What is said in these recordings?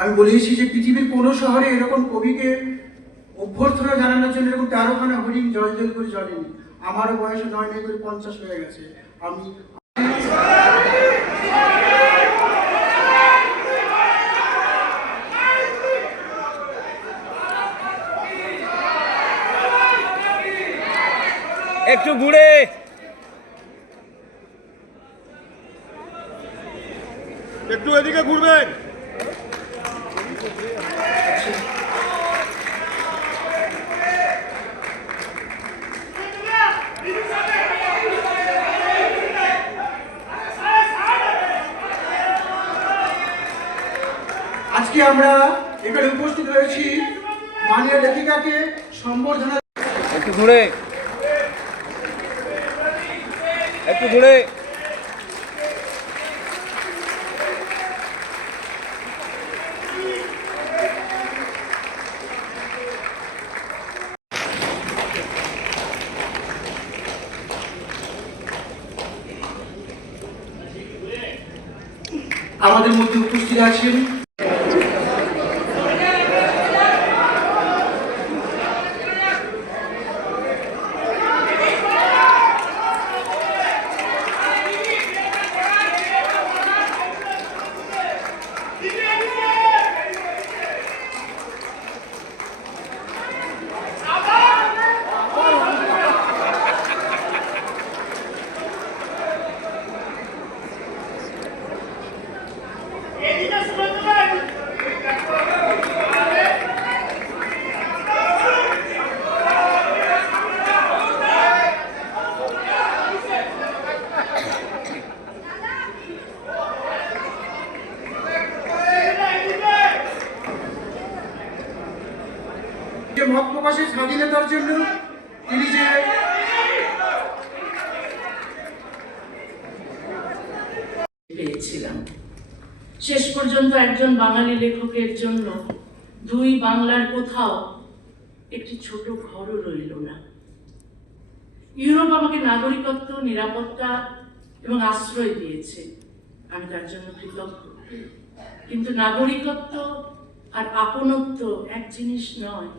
আমি বলেছি যে পৃথিবীর কোনো শহরে এরকম কবিকে অভ্যর্থনা জানানোর জন্য এরকম 13খানা হরিণ জল জল করে জ্বলেনি। আমারও বয়স 9 করে 50 হয়ে গেছে। আমি একটু ঘুরে একটু এদিকে ঘুরবেন। আজকে আমরা এখানে উপস্থিত হয়েছি মাননীয় লেখিকাকে সম্বর্ধনা। একটু ঘুরে একটু ঘুরে আমাদের মধ্যে উপস্থিত আছেন মত প্রকাশের স্বাধীনতার জন্য তিনি যে পেয়েছিলাম। শেষ পর্যন্ত একজন বাঙালি লেখকের জন্য দুই বাংলার কোথাও একটি ছোট ঘরও রইল না। ইউরোপ আমাকে নাগরিকত্ব, নিরাপত্তা এবং আশ্রয় দিয়েছে, আমি তার জন্য কৃতজ্ঞ। কিন্তু নাগরিকত্ব আর আপনত্ব এক জিনিস নয়।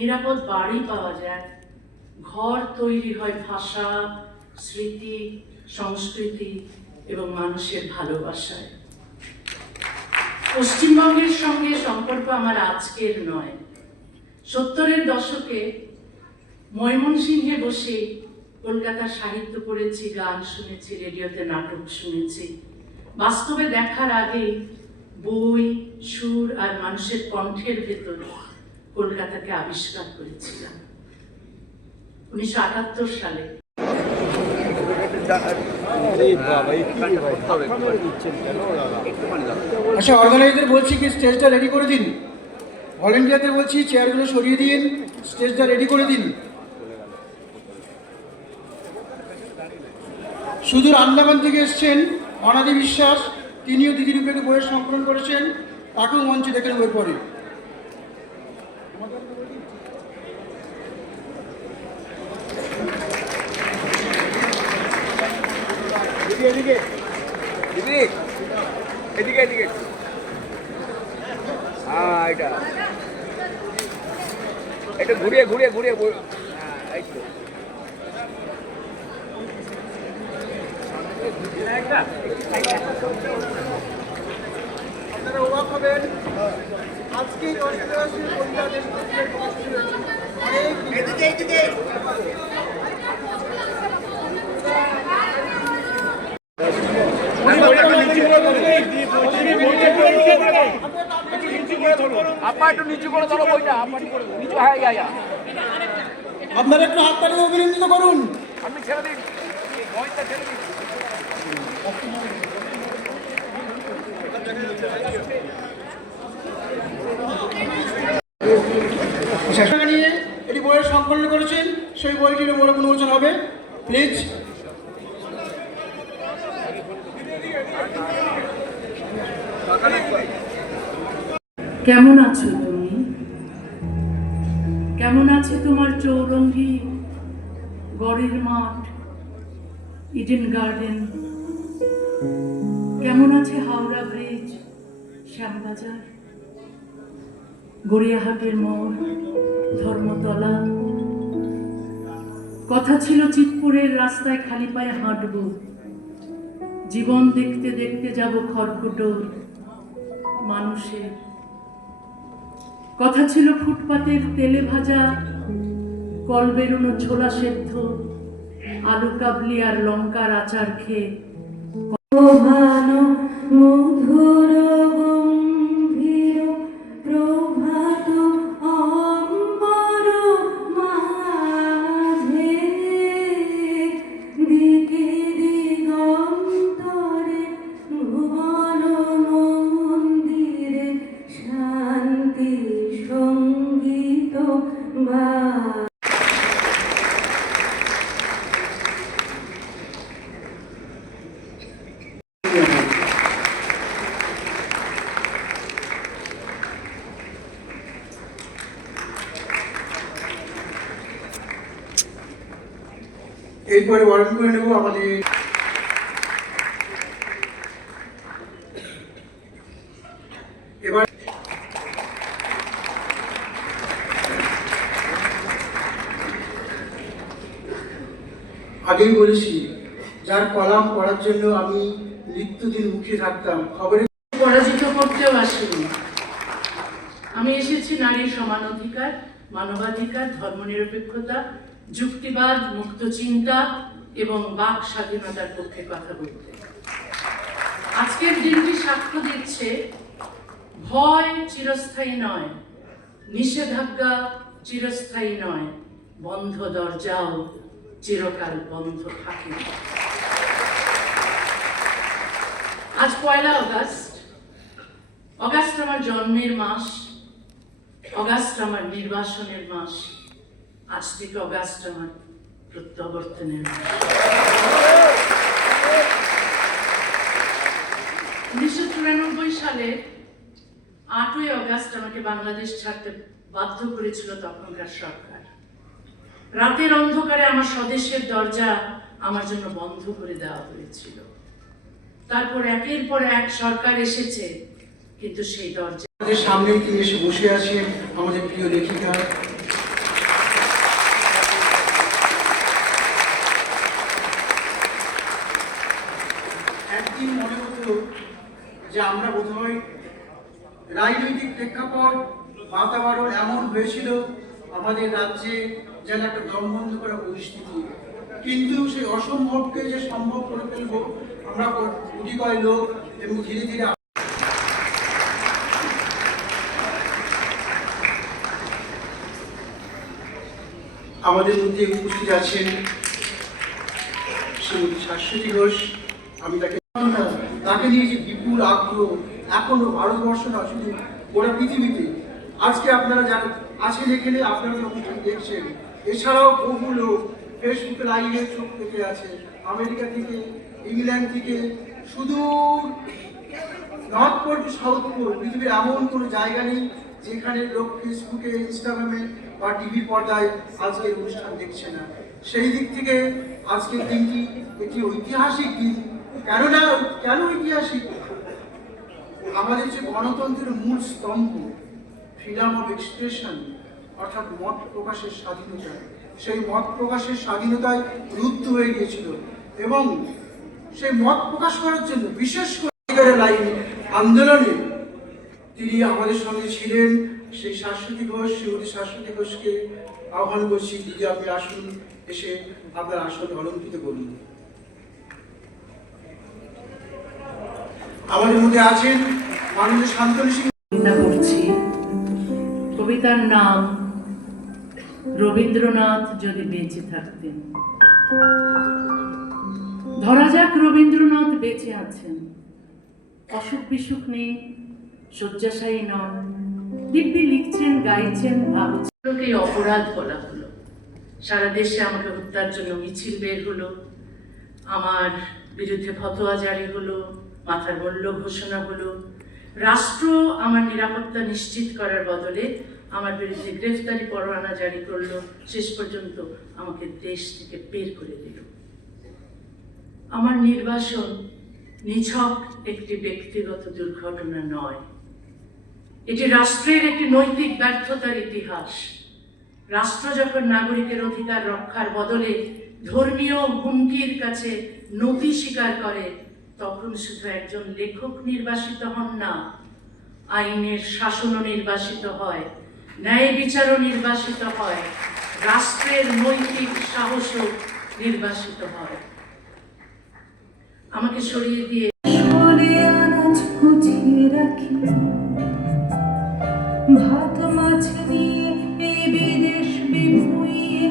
নিরাপদ বাড়ি পাওয়া যায়, ঘর তৈরি হয় ভাষা, স্মৃতি, সংস্কৃতি এবং মানুষের ভালোবাসায়। পশ্চিমবঙ্গের সঙ্গে সম্পর্ক আমার আজকের নয়। 70-এর দশকে ময়মনসিংহে বসে কলকাতার সাহিত্য পড়েছি, গান শুনেছি, রেডিওতে নাটক শুনেছি। বাস্তবে দেখার আগে বই, সুর আর মানুষের কণ্ঠের ভেতরে কলকাতাকে আবিষ্কার করেছিলাম 1978 সালে। আচ্ছা, অর্গানাইজার বলছি কি স্টেজটা রেডি করে দিন। ভলেন্টিয়ারদের বলছি চেয়ারগুলো সরিয়ে দিন, স্টেজটা রেডি করে দিন। সুদূর আন্দামান থেকে এসছেন অনাদি বিশ্বাস, তিনিও দিদিরূপে বইয়ের সংকলন করেছেন, তাকেও মঞ্চে দেখে নেব পরে। এদিকে এদিকে এদিকে এদিকে হ্যাঁ, এটা এটা ঘুরিয়ে ঘুরিয়ে ঘুরিয়ে এই তো আপনারা অবাক হবেন, আজকে আপা একটু নিচু করে ধরো বইটা, নিচু। হ্যাঁ, আপনারা একটু হাততালি অভিনন্দিত করুন। আপনি ছেড়ে দিন, বইটা ছেড়ে দিন। সেখানে নিয়ে এটি বইয়ের সংকলন করেছেন, সেই বইটির মোড়ক উন্মোচন হবে। প্লিজ। কেমন আছো তুমি? কেমন আছে তোমার চৌরঙ্গি, গড়ের মাঠ, ইডেন গার্ডেন? কেমন আছে হাওড়া ব্রিজ, শ্যামবাজার, গড়িয়াহাটের মোড়, ধর্মতলা। কথা ছিল চিতপুরের রাস্তায় খালি পায়ে হাঁটবো, জীবন দেখতে দেখতে যাব খড়কুটো মানুষের। কথা ছিল ফুটপাতের তেলে ভাজা কল বেরোনো ছোলা সেদ্ধ, আলু কাবলি আর লঙ্কার আচার খেয়ে ভালো মধুর গম্ভীর প্রভাত অম্বর মাঝে দিকে দিগন্তরে ভুবন মন্দিরে শান্তি সঙ্গীত বা এরপরে বরণ করে নেব আমাদের এবার আগেই বলেছি, যার কলাম পড়ার জন্য আমি নিত্যদিন মুখিয়ে থাকতাম। খবরে পরাজিত করতেও আসিনি। আমি এসেছি নারীর সমান অধিকার, মানবাধিকার, ধর্মনিরপেক্ষতা, যুক্তিবাদ, মুক্ত চিন্তা এবং বাক স্বাধীনতার পক্ষে কথা বলতে। আজকের দিনটি সাক্ষ্য দিচ্ছে ভয় চিরস্থায়ী নয়, নিষেধাজ্ঞা চিরস্থায়ী নয়, বন্ধ দরজাও চিরকাল বন্ধ থাকে। আজ 1 অগাস্ট। অগাস্ট আমার জন্মের মাস, অগাস্ট আমার নির্বাসনের মাস, আজ থেকে অগাস্ট আমার প্রত্যাবর্তনের মাস। 1994 সালে 8ই অগাস্ট আমাকে বাংলাদেশ ছাড়তে বাধ্য করেছিল তখনকার সরকার। রাতের অন্ধকারে আমার স্বদেশের দরজা আমার জন্য বন্ধ করে দেওয়া হয়েছিল। তারপর একের পর এক সরকার এসেছে, কিন্তু সেই দরজা আমাদের সামনে তিনি এসে বসে আছেন, আমাদের প্রিয় লেখিকা। একদিন মনে হতো যে আমরা বোধহয় রাজনৈতিক প্রেক্ষাপট বাতাবরণ এমন হয়েছিল আমাদের রাজ্যে যেন একটা দমবন্ধ করা পরিস্থিতি, কিন্তু সেই অসম্ভবকে যে সম্ভব করে ফেলবো আমরা গুটি কয় লোক, এবং ধীরে ধীরে আমাদের মধ্যে উপস্থিত আছেন শ্রীমতী শাশ্বতী ঘোষ। আমি তাকে নিয়ে যে বিপুল আগ্রহ এখনো ভারতবর্ষ না, শুধু গোটা পৃথিবীতে। আজকে আপনারা যারা আছেন এখানে, আপনারা যে অনুষ্ঠান দেখছেন, এছাড়াও বহু লোক ফেসবুকে লাইভে চোখ পেতে আছে, আমেরিকা থেকে, ইংল্যান্ড থেকে, সুদূর north pole to south pole, পৃথিবীর এমন কোনো জায়গা নেই যেখানে লোক ফেসবুকে, ইনস্টাগ্রামে বা টিভি পর্দায় আজকের অনুষ্ঠান দেখছে না। সেই দিক থেকে আজকের দিনটি একটি ঐতিহাসিক দিন। কেন ঐতিহাসিক? আমাদের যে গণতন্ত্রের মূল স্তম্ভ, ফ্রিডম অফ এক্সপ্রেশন, অর্থাৎ মত প্রকাশের স্বাধীনতা, সেই মত প্রকাশের স্বাধীনতায় রুদ্ধ হয়ে গিয়েছিল, এবং সেই মত প্রকাশ করার জন্য বিশেষ করে লাইন আন্দোলনে তিনি আমাদের সঙ্গে ছিলেন। সেই শাশ্বতী ঘোষ, শ্রীমতী শাশ্বতী ঘোষকে আহ্বান করছি, দিদি আপনি আসুন, এসে আপনার আসন অলঙ্কৃত করুন। আমাদের মধ্যে আছেন মাননীয় শান্তনু সিং। করছি কবিতার নাম রবীন্দ্রনাথ যদি বেঁচে থাকতেন। ধরা যাক রবীন্দ্রনাথ বেঁচে আছেন, অসুখ বিসুখ নেই, শয্যাশায়ী নন, দিব্যি লিখছেন, গাইছেন, ভাবছেন। অপরাধ বলা হলো, সারা দেশে আমাকে হত্যার জন্য মিছিল বের হলো, আমার বিরুদ্ধে ফতোয়া জারি হলো, মাথার মূল্য ঘোষণা হলো। রাষ্ট্র আমার নিরাপত্তা নিশ্চিত করার বদলে আমার বিরুদ্ধে গ্রেফতারি পরোয়ানা জারি করলো, শেষ পর্যন্ত আমাকে দেশ থেকে বের করে দিল। আমার নির্বাসন নিছক একটি ব্যক্তিগত দুর্ঘটনা নয়, এটি রাষ্ট্রের একটি নৈতিক ব্যর্থতার ইতিহাস। রাষ্ট্র যখন নাগরিকের অধিকার রক্ষার বদলে ধর্মীয় হুমকির কাছে নতি স্বীকার করে, তখন শুধু একজন লেখক নির্বাসিত হন না, আইনের শাসনও নির্বাসিত হয়, ন্যায় বিচারও নির্বাসিত হয়, রাষ্ট্রের নৈতিক সাহসও নির্বাসিত হয়। আমাকে সরিয়ে দিয়ে সরে আনাজ গুছিয়ে রাখি, ভাত মাছ নিয়ে এই বিদেশ বিভুঁইয়ে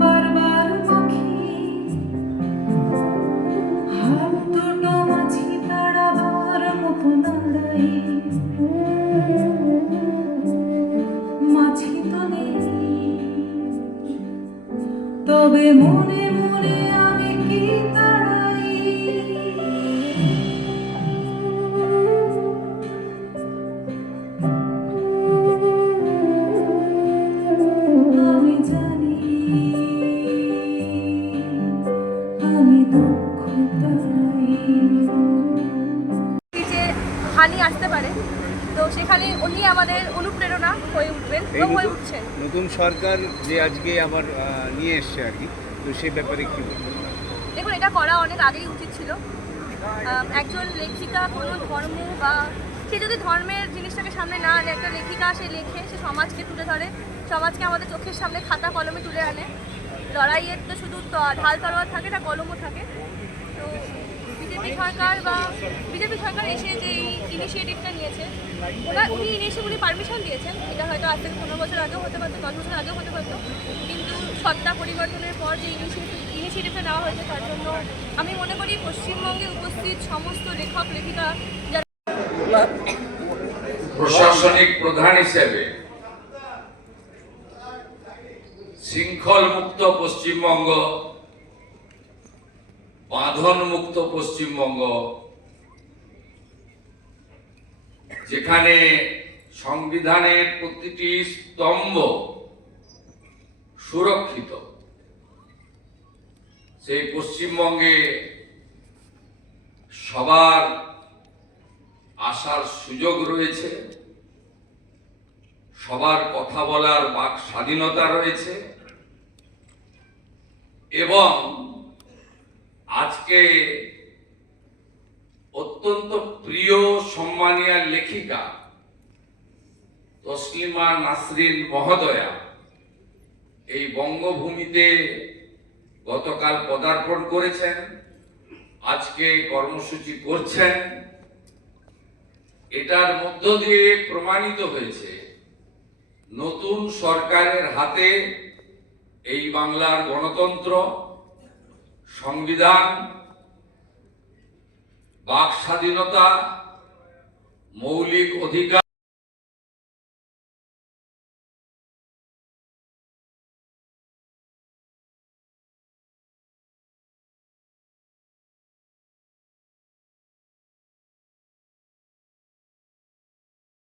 বারবার পাখি, হাত দুটো মাছি তাড়াবার মতো নাড়াই, মাছি তো নেই, তবে মনে মনে আমি কি তাড়াই। আমি জানি আমি দুঃখ তাই। যে হানি আসতে পারে, তো সেখানে উনি আমাদের অনুপ্রেরণা হয়ে উঠবেন এবং হয়ে উঠছেন। নতুন সরকার যে আজকে আবার নিয়ে এসছে আর কি, তো সেই ব্যাপারে কি বলবেন? দেখুন, এটা করা অনেক আগেই উচিত ছিল। একজন লেখিকা কোনো ধর্ম বা সে যদি ধর্মের জিনিসটাকে সামনে না আনে, একটা লেখিকা সে লেখে, সে সমাজকে তুলে ধরে, সমাজকে আমাদের চোখের সামনে খাতা কলমে তুলে আনে। লড়াইয়ের তো শুধু ঢাল তলোয়ার থাকে না, কলমও থাকে। তো বিজেপি সরকার এসে যে এই ইনিশিয়েটিভটা নিয়েছে, উনি পারমিশন দিয়েছেন। এটা হয়তো আজ থেকে 15 বছর আগেও হতে পারতো, 10 বছর আগেও হতে পারতো, কিন্তু সত্তা পরিবর্তনের পর যে ইনিশিয়েটিভটা নেওয়া হয়েছে, তার জন্য আমি মনে করি পশ্চিমবঙ্গে উপস্থিত সমস্ত লেখক লেখিকা যারা প্রশাসনিক প্রধান হিসেবে শৃঙ্খল মুক্ত পশ্চিমবঙ্গ, বাঁধন মুক্ত পশ্চিমবঙ্গ, যেখানে সংবিধানের প্রতিটি স্তম্ভ সুরক্ষিত, সেই পশ্চিমবঙ্গে সবার আসার সুযোগ রয়েছে, সবার কথা বলার বাক স্বাধীনতা রয়েছে, এবং আজকে অত্যন্ত প্রিয় সম্মানীয় লেখিকা তসলিমা নাসরিন মহোদয়া এই বঙ্গভূমিতে গতকাল পদার্পণ করেছেন, আজকে কর্মসূচি করছেন। এটার মধ্য দিয়ে প্রমাণিত হয়েছে নতুন সরকারের হাতে এই বাংলার গণতন্ত্র, সংবিধান, বাক স্বাধীনতা, মৌলিক অধিকার